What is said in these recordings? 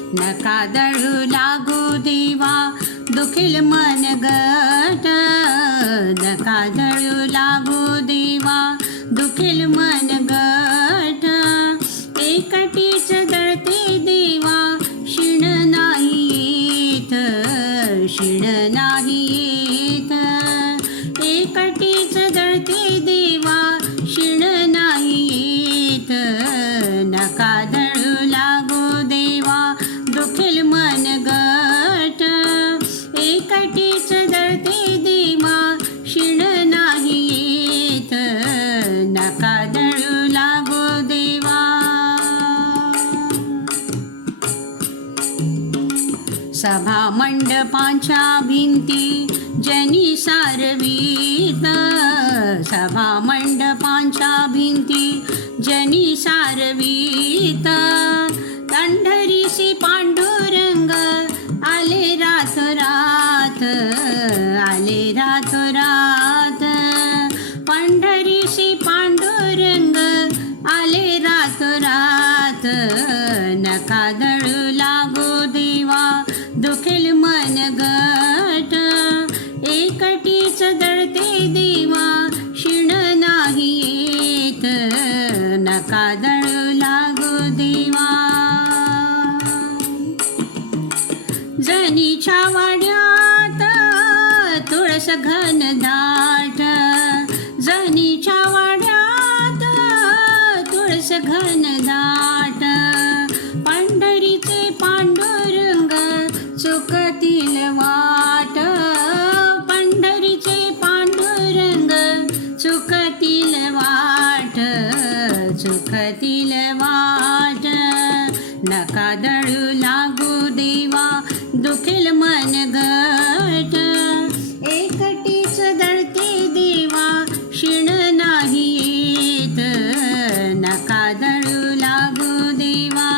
नका दळू लागू देवा दुखील मन गट. नका दळू लागू देवा दुखील मन गट. एकटीच नका दळू देवा. सभा मंडपांच्या भिंती जनी सारवीत. सभा मंडपांच्या भिंती जनी सारवीत. पंढरीशी पांडुरंग आले रात रात आले रात रात कादळ लागू देवा. जनीच्या वाड्यात तुळस घन दाट. जनीच्या वाड्यात तुळस घन दाट. पांढरीचे पांडुरंग जगतील वाट नका दळू लागू देवा दुखील मन गट एकटीच दळते देवा क्षीण नाही येत. नका दळू लागू देवा.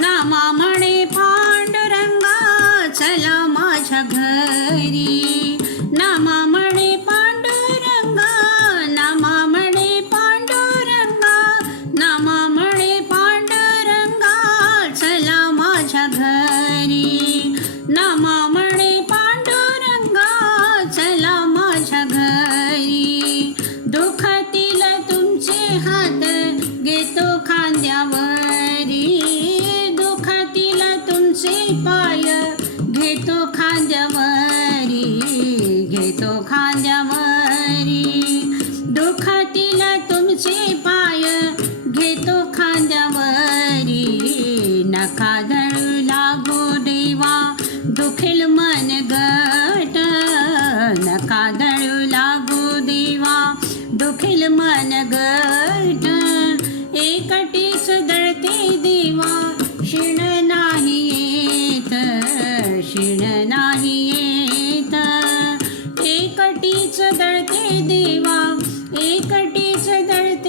नामा म्हणे पांडुरंगा चला माझ्या घरी. खांद्यावरी दुखातील तुमचे पाय. घेतो खांद्यावरी घेतो खांद्यावरी. दुखातील तुमचे पाय. घेतो खांद्यावरी. नका दळू लागू देवा दुखेल मन गट. नका दळू लागू देवा दुखेल मन गट. एकटीच दळते देवा. एकटीच दळते